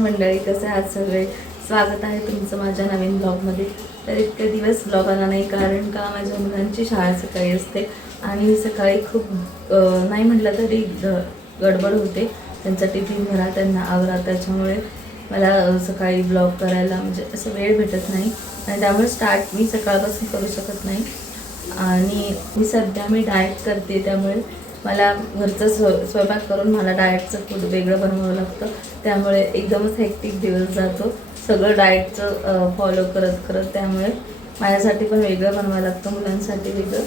मंडळी, कसे आहात सगळे? स्वागत आहे तुमचं माझ्या नवीन ब्लॉगमध्ये. तर इतके दिवस ब्लॉग आला नाही कारण का माझ्या मुलांची शाळा सकाळी असते आणि सकाळी खूप नाही म्हटलं तरी गडबड होते. त्यांचा टिफिन भरा, त्यांना आवरा, त्याच्यामुळे मला सकाळी ब्लॉग करायला म्हणजे असं वेळ भेटत नाही आणि त्यामुळे स्टार्ट मी सकाळपासून करू शकत नाही. आणि सध्या मी डाएट करते, त्यामुळे मला घरचं स्वयंपाक करून मला डाएटचं फूड वेगळं बनवावं लागतं. त्यामुळे एकदमच हेक्टिक दिवस जातो सगळं डाएटचं फॉलो करत करत. त्यामुळे माझ्यासाठी पण वेगळं बनवावं लागतं, मुलांसाठी वेगळं.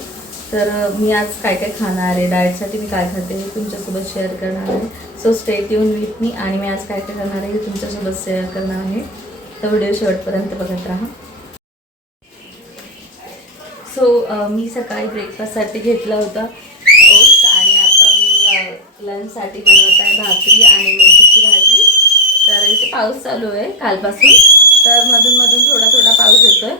तर मी आज काय काय खाणार आहे, डाएटसाठी मी काय खाते हे तुमच्यासोबत शेअर करणार आहे. So stay tune with me. आणि मी आज काय काय करणार आहे हे तुमच्यासोबत शेअर करणार आहे, तर व्हिडिओ शेवटपर्यंत बघत राहा. सो मी सकाळी ब्रेकफास्टसाठी घेतलं होतं ओट्स आणि आता मी लंचसाठी बनवत आहे भाकरी आणि मेथीची भाजी. तर इथे पाऊस चालू आहे कालपासून, तर मधून मधून थोडा थोडा पाऊस येतोय.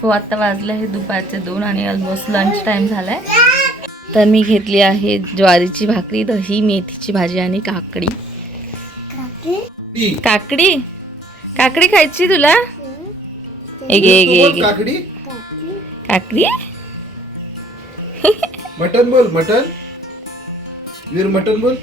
सो आता वाजले आहे दुपारचे 2 आणि ऑलमोस्ट लंच टाइम झालाय. तर मी घेतली आहे ज्वारीची भाकरी, दही, मेथीची भाजी आणि काकडी. काकडी काकडी खायची तुला? काकडी काकडी मटन बोल, मटन वीर, मटन बोल.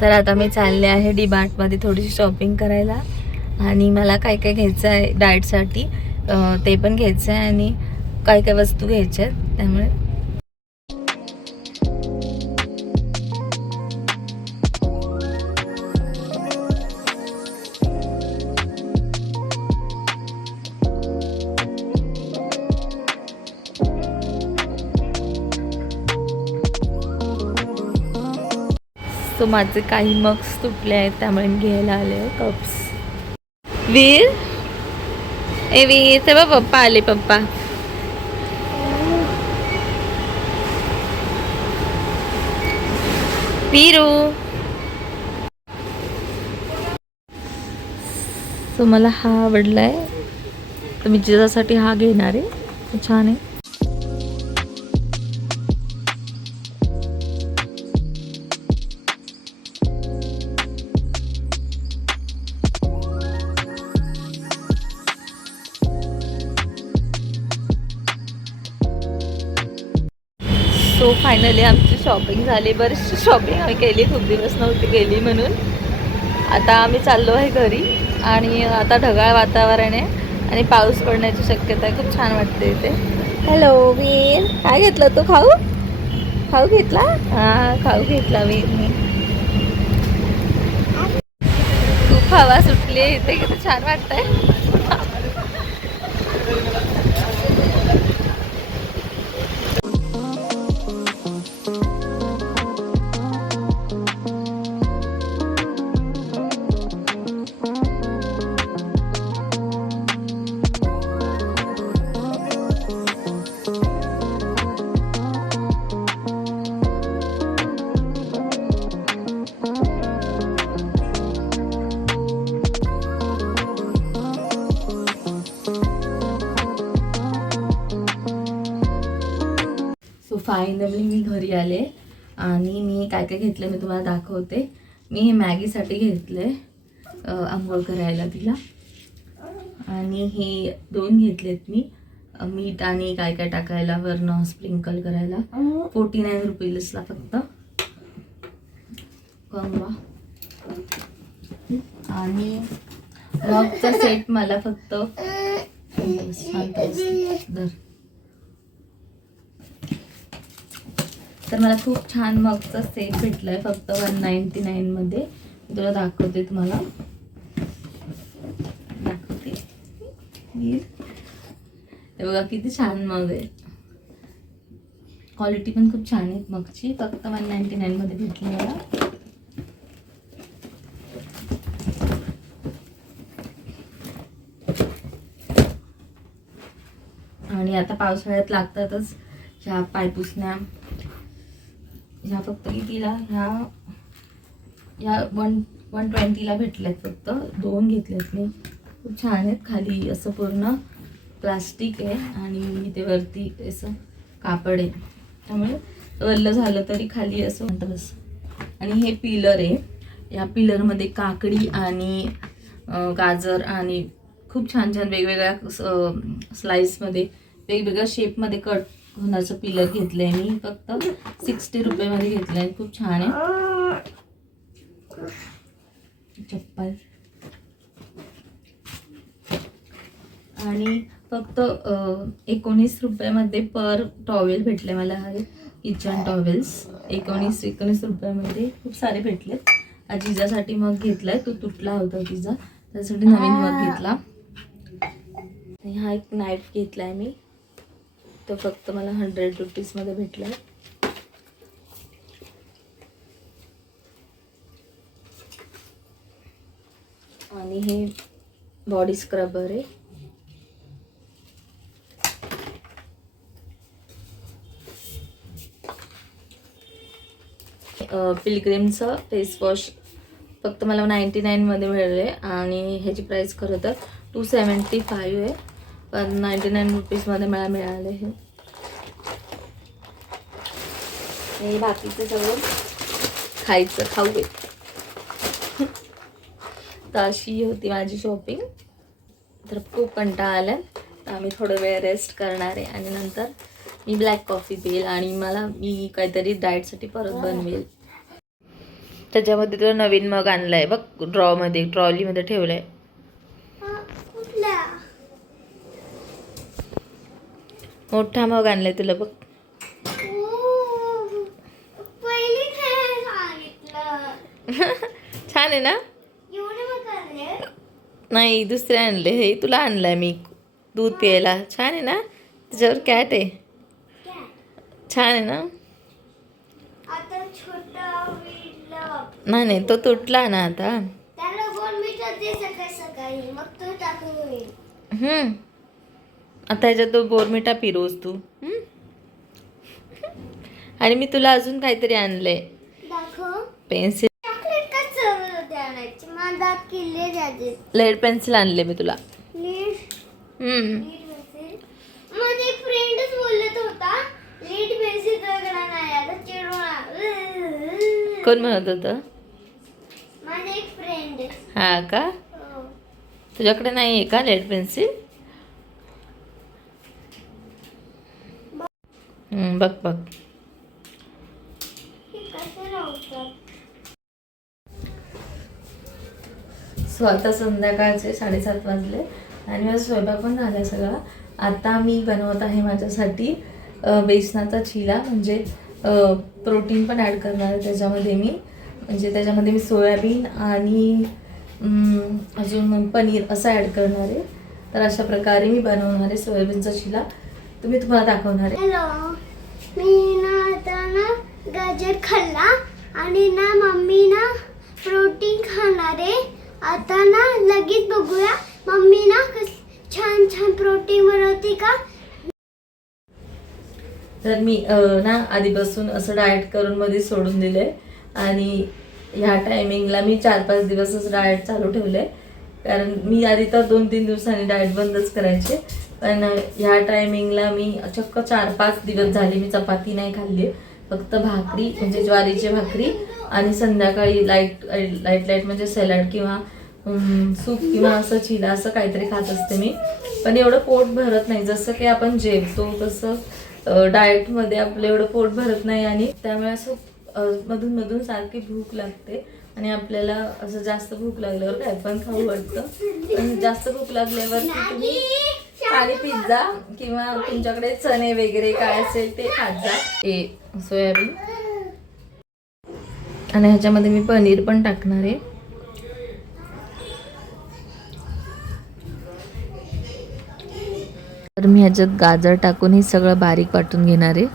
तर आता मी चालले आहे डी-मार्टमध्ये थोडीशी शॉपिंग करायला. आणि मला काय काय घ्यायचं आहे डाएटसाठी ते पण घ्यायचं आहे आणि काय काय वस्तू घ्यायच्या आहेत. त्यामुळे तो माझे काही मग्स तुटले आहेत, त्यामुळे मी घ्यायला आले आहे कप्स. वीर ए वीर, ते बघ पप्पा आले. पप्पा वीरू. तो मला हा आवडलाय, तर मी जिजासाठी हा घेणार आहे. छान आहे. सो फायनली आमची शॉपिंग झाली. बरीचशी शॉपिंग आम्ही केली, खूप दिवस नव्हती गेली म्हणून. आता आम्ही चाललो आहे घरी आणि आता ढगाळ वातावरण आहे आणि पाऊस पडण्याची शक्यता आहे. खूप छान वाटते इथे. हॅलो वीर, काय घेतलं तू? खाऊ घेतला? हां, खाऊ घेतला वीरने. खूप हवा सुटली इथे, किती छान वाटतंय. फायनली मी घरी आले आणि मी काय काय घेतलं मी तुम्हाला दाखवते. मी हे मॅगीसाठी घेतले, आंघोळ करायला तिला. आणि हे 2 घेतलेत मी, मीठ आणि काय काय टाकायला वरनं स्प्रिंकल करायला. 49 रुपीजला फक्त. कंगवा आणि मगचा सेट मला फक्त शांत बस, धर. तर मला खूप छान मगचा सेट भेटलाय फक्त 199 मध्ये. मी तुला दाखवते, तुम्हाला दाखवते. हे बघा किती छान मग आहे. क्वालिटी पण खूप छान आहे मगची. फक्त 199 मध्ये भेटली मला. आणि आता पावसाळ्यात लागतातच ह्या पायपुसण्या. ह्या फक्त कितीला, ह्या 120ला भेटल्यात. फक्त 2 घेतल्यात मी. खूप छान आहेत. खाली असं पूर्ण प्लास्टिक आहे आणि इथे वरती असं कापड आहे, त्यामुळे वल्ल झालं तरी खाली असं म्हणतं बस. आणि हे पिलर आहे. या पिलरमध्ये काकडी आणि गाजर आणि खूप छान छान वेगवेगळ्या स्लाइसमध्ये वेगवेगळ्या शेपमध्ये कट होण्याचं पिलर घेतलं आहे मी. फक्त 60 रुपयामध्ये घेतलं आहे. खूप छान आहे. चप्पल आणि फक्त 19 रुपयामध्ये पर टॉवेल भेटले मला. हे किचन टॉवेल्स 19 रुपयामध्ये खूप सारे भेटले. जिजासाठी मग घेतलाय, तो तुटला होता तिचा, त्यासाठी नवीन मग घेतला. हा एक नाईफ घेतलाय मी, तो फक्त मला 100 रुपीजमध्ये भेटलाय. आणि हे बॉडी स्क्रबर आहे. पिलग्रिमचं फेस वॉश फक्त मला 99 मध्ये मिळाले आणि ह्याची प्राइस खरं तर 275 आहे, पण 99 रुपीजमध्ये मला मिळाले. हे बाकीचं सगळं खायचं खाऊ आहे. तर अशी होती माझी शॉपिंग. तर खूप कंटाळा आला, तर आम्ही थोडं वेळ रेस्ट करणार आहे आणि नंतर मी ब्लॅक कॉफी पिईल आणि मी काहीतरी डाएटसाठी परत बनवेल. त्याच्यामध्ये तो नवीन मग आणलाय बघ, ट्रॉलीमध्ये ठेवलाय. मोठा मग आणलाय तुला बघ. छान आहे ना? नाही, दुसरे आणले. हे तुला आणलंय मी दूध प्यायला. छान आहे ना? त्याच्यावर कॅट आहे. छान आहे ना? नाही, तो तुटला ना आता. आता ह्याच्यात तो बोर्नविटा पी रोज तू. आणि मी तुला अजून काहीतरी आणलंय, पेन्सिल. लेड पेन्सिल आणले मी तुला. माझा एक फ्रेंडच बोलत होता लीड पेन्सिल तुझ्याकडे नाही, आता चिडून. कोण म्हणत होतं? माझा एक फ्रेंड. हा का? तुझ्याकडे नाही आहे का लेड पेन्सिल? बघ बघ. आता संध्याकाळचे 7:30 वाजले आणि माझा स्वयंपाक पण झाला सगळा. आता मी बनवत आहे माझ्यासाठी बेसनाचा चिला, म्हणजे प्रोटीन पण ॲड करणार आहे त्याच्यामध्ये मी. म्हणजे त्याच्यामध्ये मी सोयाबीन आणि अजून पनीर असं ॲड करणार आहे. तर अशा प्रकारे मी बनवणार आहे सोयाबीनचा चिला. तुम्हाला दाखवणार आहे. हॅलो, मी ना आता ना गाजर खाल्ला आणि ना मम्मी ना प्रोटीन खाणार आहे. आता ना लगेच बघूया मम्मी ना छान छान प्रोटीन बनवते का. तर मी ना आधीपासून असं डाएट करून मध्ये सोडून दिले आणि ह्या टायमिंगला मी 4-5 दिवसच डाएट चालू ठेवले. कारण मी आधी तर 2-3 दिवसांनी डाएट बंदच करायचे, पण ह्या टायमिंगला मी चक्क 4-5 दिवस झाले मी चपाती नाही खाल्ली. फक्त भाकरी, म्हणजे ज्वारीची भाकरी आणि संध्याकाळी लाईट म्हणजे सॅलड किंवा सूप किंवा असं चिला असं काहीतरी खात असते मी. पण एवढं पोट भरत नाही. जसं की आपण जेवतो तसं डाएटमध्ये आपलं एवढं पोट भरत नाही आणि त्यामुळे असं मधून मधून सारखी भूक लागते आणि आपल्याला असं जास्त भूक लागल्यावर काय पण खाऊ वाटतं. पण जास्त भूक लागल्यावर तुम्ही खाली पिझ्झा किंवा तुमच्याकडे चणे वगैरे काय असेल ते खात जा. सोयाबीन आणि ह्याच्यामध्ये मी पनीर पण टाकणार आहे. तर मी ह्याच्यात गाजर टाकून हे सगळं बारीक वाटून घेणार आहे.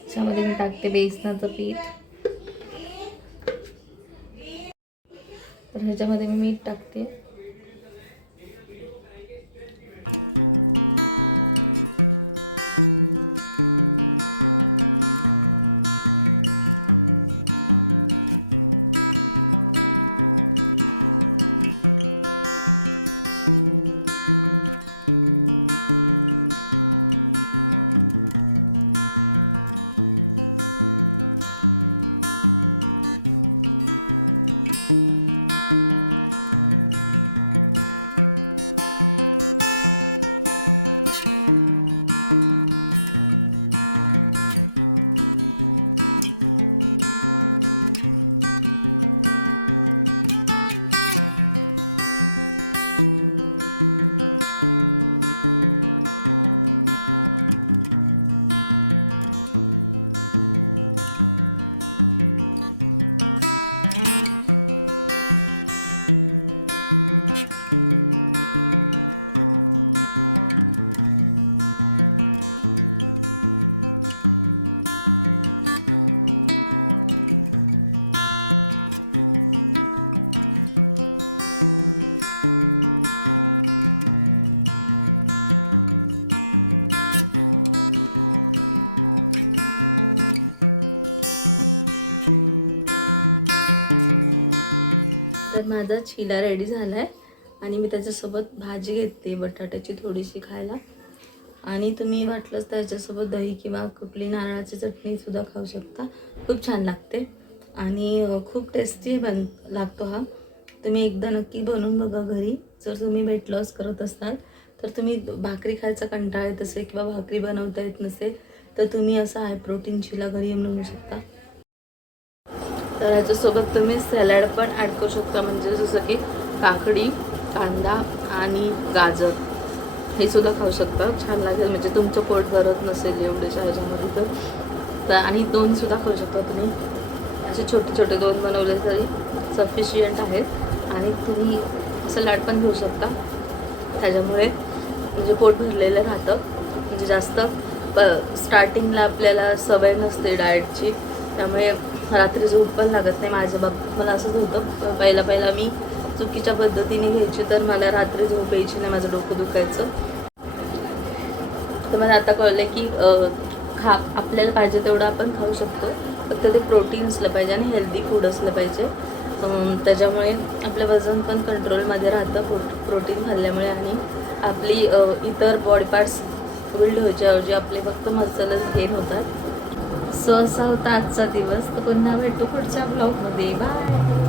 त्याच्यामध्ये मी टाकते बेसनाचं पीठ. तर ह्याच्यामध्ये मी मीठ टाकते. माझा चिला रेडी झालाय आणि मी त्याच्यासोबत भाजी घेतली बटाट्याची थोडीशी खायला. आणि तुम्ही वाटलंच त्याच्यासोबत दही किंवा कुठली नारळाची चटणी सुद्धा खाऊ शकता. खूप छान लागते आणि खूप टेस्टी लागतो हा. तुम्ही एकदा नक्की बनवून बघा घरी. जर तुम्ही वेट लॉस करत असाल तर तुम्ही भाकरी खायचा कंटाळा येत असेल किंवा भाकरी बनवता येत नसेल तर तुम्ही असा हाय प्रोटीन चिला घरी बनवू शकता. तर ह्याच्यासोबत तुम्ही सॅलड पण ॲड करू शकता, म्हणजे जसं की काकडी, कांदा आणि गाजर हे सुद्धा खाऊ शकता. छान लागेल, म्हणजे तुमचं पोट भरत नसेल एवढ्याच्या ह्याच्यामध्ये तर आणि 2 सुद्धा खाऊ शकता तुम्ही. असे छोटे छोटे 2 बनवले तरी सफिशियंट आहेत. आणि तुम्ही सलाड पण घेऊ शकता. त्याच्यामुळे म्हणजे पोट भरलेलं राहतं. म्हणजे जास्त स्टार्टिंगला आपल्याला सवय नसते डाएटची, त्यामुळे रात्री झोप पण लागत नाही. माझ्या बाबतीत मला असंच होतं. पहिला मी चुकीच्या पद्धतीने घ्यायची तर मला रात्री झोप यायची नाही, माझं डोकं दुखायचं. तर मला आता कळलं की आपल्याला पाहिजे तेवढं आपण खाऊ शकतो, फक्त ते प्रोटीन असलं पाहिजे आणि हेल्दी फूड असलं पाहिजे. त्याच्यामुळे आपलं वजन पण कंट्रोलमध्ये राहतं प्रोटीन खाल्ल्यामुळे. आणि आपली इतर बॉडी पार्ट्स बिल्ड व्हायच्याऐवजी आपले फक्त मसलच गेन होतात. सो असा होता आजचा दिवस. तर पुन्हा भेटू पुढच्या ब्लॉगमध्ये. बाय.